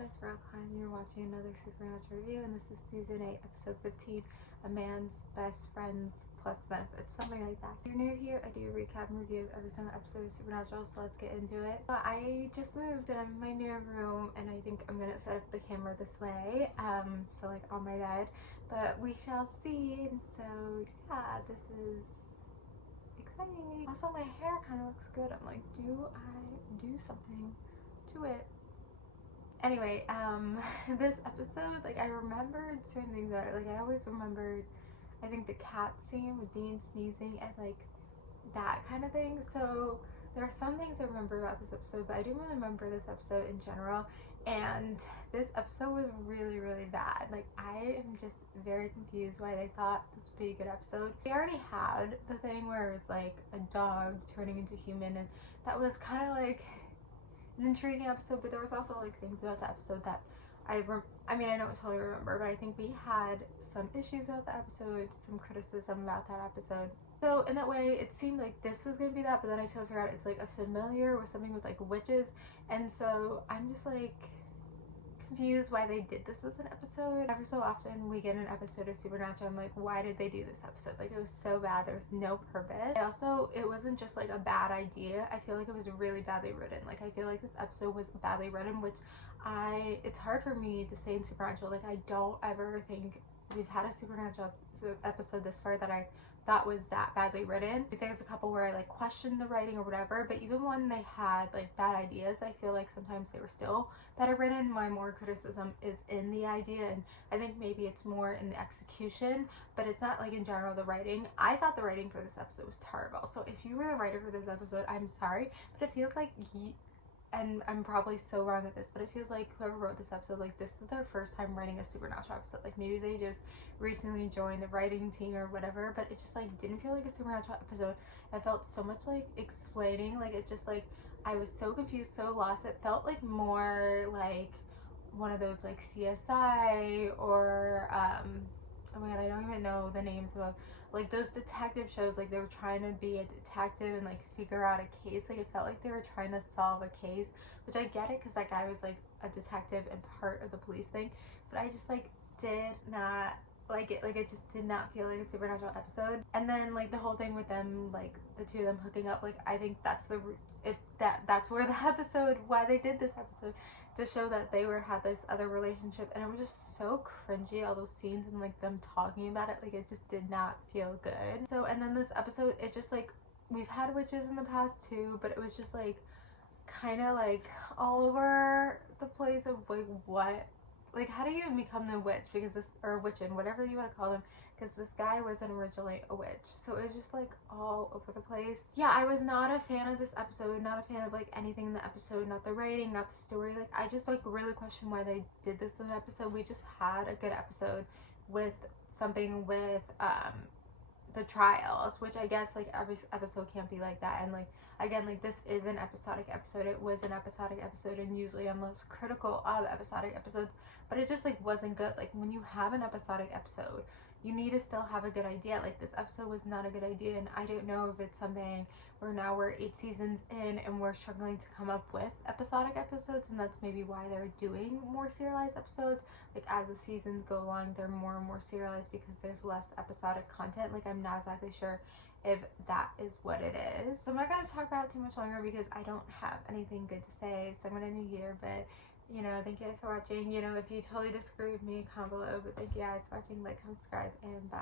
it's Veronica and you're watching another Supernatural review, and this is season 8, episode 15, A Man's Best Friends Plus Benefits, something like that. If you're new here, I do a recap and review of every single episode of Supernatural, so let's get into it. But I just moved and I'm in my new room, and I think I'm gonna set up the camera this way, so like on my bed, but we shall see. And so yeah, this is exciting. Also, my hair kind of looks good. I'm like, do I do something to it? Anyway, this episode, like, I remembered certain things about it. Like, I always remembered, I think, the cat scene with Dean sneezing and, like, that kind of thing. So there are some things I remember about this episode, but I didn't really remember this episode in general. And this episode was really, really bad. Like, I am just very confused why they thought this would be a good episode. They already had the thing where it was, like, a dog turning into human, and that was kind of, like, an intriguing episode, but there was also like things about the episode that I don't totally remember, but I think we had some issues about the episode, some criticism about that episode. So in that way, it seemed like this was gonna be that, but then I totally forgot it's like a familiar with something with like witches, and so I'm just like confused why they did this as an episode. Every so often we get an episode of Supernatural, I'm like, why did they do this episode? Like, it was so bad, there was no purpose. Also, it wasn't just like a bad idea, I feel like it was really badly written. Like, I feel like this episode was badly written, which it's hard for me to say in Supernatural. Like, I don't ever think we've had a Supernatural episode this far that I thought was that badly written. I think there's a couple where I like questioned the writing or whatever, but even when they had like bad ideas, I feel like sometimes they were still better written. My more criticism is in the idea, and I think maybe it's more in the execution, but it's not like in general the writing. I thought the writing for this episode was terrible. So if you were the writer for this episode, I'm sorry, but it feels like and I'm probably so wrong at this, but it feels like whoever wrote this episode, like, this is their first time writing a Supernatural episode. Like, maybe they just recently joined the writing team or whatever, but it just like didn't feel like a Supernatural episode. It felt so much like explaining, like, it just like, I was so confused, so lost. It felt like more like one of those like CSI or oh my god, I don't even know the names of like those detective shows. Like, they were trying to be a detective and like figure out a case. Like, it felt like they were trying to solve a case, which I get it because that guy was like a detective and part of the police thing, but I just like did not like it. Like, it just did not feel like a Supernatural episode. And then like the whole thing with them, like the two of them hooking up, like, I think that's that's where the episode, why they did this episode, to show that they had this other relationship, and it was just so cringy, all those scenes and like them talking about it. Like, it just did not feel good. So, and then this episode, it's just like, we've had witches in the past too, but it was just like kind of like all over the place of like, what, like, how do you even become the witch? Because this, or witchin, whatever you want to call them, because this guy wasn't originally a witch. So it was just like all over the place. Yeah, I was not a fan of this episode, not a fan of like anything in the episode, not the writing, not the story. Like, I just like really question why they did this in the episode. We just had a good episode with something with the trials, which I guess like every episode can't be like that. And like, again, like, this is an episodic episode. It was an episodic episode, and usually I'm most critical of episodic episodes, but it just like wasn't good. Like, when you have an episodic episode, you need to still have a good idea. Like, this episode was not a good idea, and I don't know if it's something where now we're 8 seasons in and we're struggling to come up with episodic episodes, and that's maybe why they're doing more serialized episodes. Like, as the seasons go along, they're more and more serialized because there's less episodic content. Like, I'm not exactly sure if that is what it is. So I'm not going to talk about it too much longer because I don't have anything good to say, so I'm going to end here. But you know, thank you guys for watching. You know, if you totally disagree with me, comment below. But thank you guys for watching. Like, comment, subscribe, and bye.